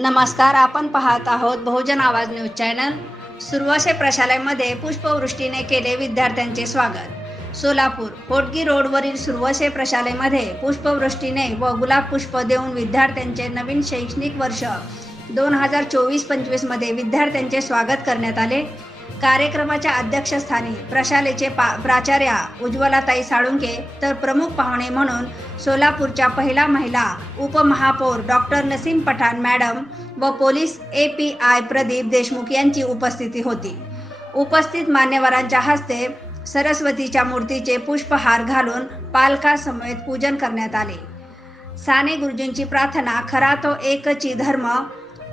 नमस्कार, आपण पाहत आहोत बहुजन आवाज न्यूज चॅनल। सुरवसे प्रशालेमध्ये पुष्पवृष्टीने केले विद्यार्थ्यांचे स्वागत। सोलापूर होटगी रोडवरील सुरवसे प्रशालेमध्ये पुष्पवृष्टीने व गुलाब पुष्प देऊन विद्यार्थ्यांचे नवीन शैक्षणिक वर्ष 2024-25 मध्ये विद्यार्थ्यांचे स्वागत करण्यात आले। कार्यक्रमाच्या अध्यक्षस्थानी प्रशालेचे प्राचार्या उज्ज्वलाताई साळुंके तर प्रमुख पाहुणे म्हणून सोलापूरच्या पहिला महिला उपमहापौर डॉक्टर नसीम पठाण मॅडम व पोलीस API प्रदीप देशमुख यांची उपस्थिती होती। उपस्थित मान्यवरांच्या हस्ते सरस्वतीच्या मूर्तीचे पुष्पहार घालून पालकासमवेत पूजन करण्यात आले। साने गुरुजींची प्रार्थना खरा तो एकची धर्म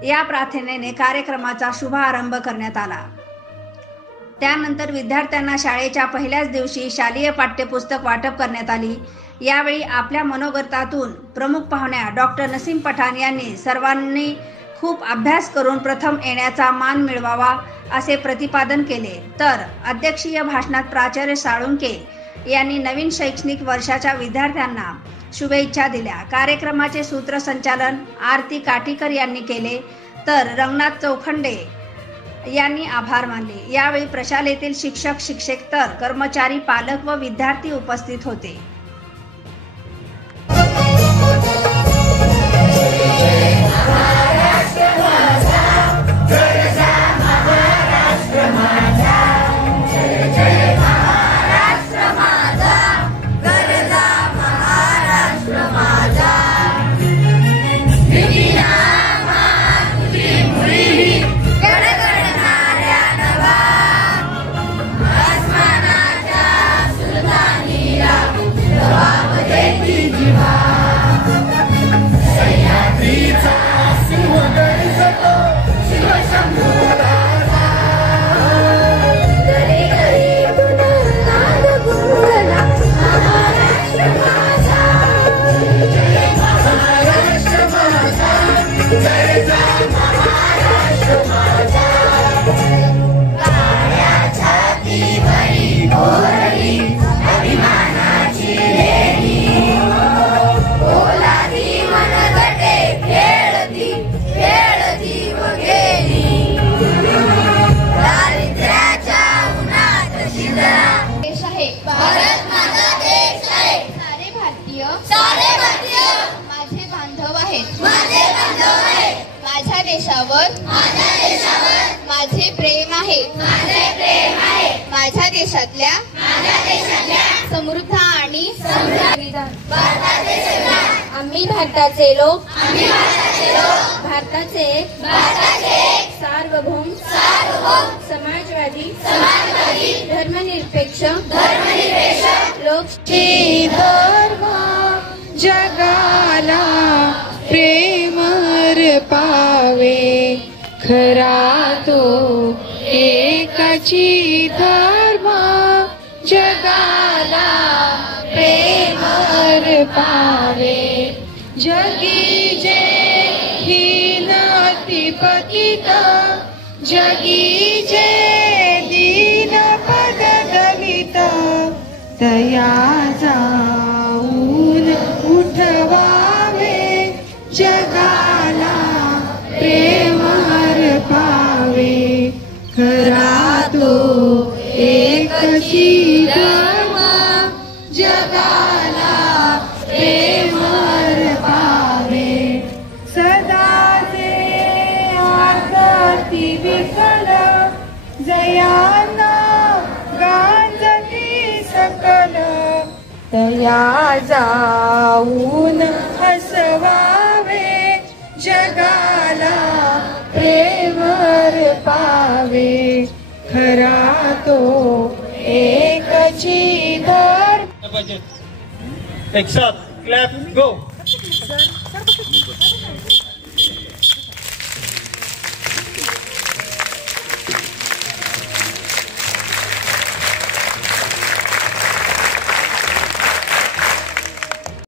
या प्रार्थनेने कार्यक्रमाचा शुभारंभ करण्यात आला। त्यानंतर विद्यार्थ्यांना शाळेच्या पहिल्याच दिवशी शालेय पाठ्यपुस्तक वाटप करण्यात आली। यावेळी आपल्या मनोगतातून प्रमुख पाहुण्या डॉक्टर नसीम पठाण यांनी सर्वांनी खूप अभ्यास करून प्रथम येण्याचा मान मिळवावा असे प्रतिपादन केले। तर अध्यक्षीय भाषणात प्राचार्य साळुंके यांनी नवीन शैक्षणिक वर्षाच्या विद्यार्थ्यांना शुभेच्छा दिल्या। कार्यक्रमाचे सूत्रसंचालन आरती काटीकर यांनी केले तर रंगनाथ चौखंडे यांनी आभार मानले। यावेळी प्रशालेतील शिक्षक शिक्षकेतर कर्मचारी पालक व विद्यार्थी उपस्थित होते। माझ्या देशावर माझे प्रेम आहे। माझ्या देशातल्या समृद्ध आणि आम्ही भारताचे लोक भारताचे सार्वभौम समाजवादी धर्मनिरपेक्ष लोक धर्म जगाला प्रेमर पावे खरा तो एकाची धर्म जगाला प्रेमर पावे जगी जे हीन अतिपतित जगी जे दीन पद दलित तया जाऊन उठवावे जगाला प्रेमर पावे खरा तो एकची धर्म जगाला प्रेमर पावे सदा जे आरती विकल जयाना गांजली सकल तया जाऊन हसवावे जगाला प्रेमर पावे खरा तो एकची धर्म। एक साथ क्लैप गो।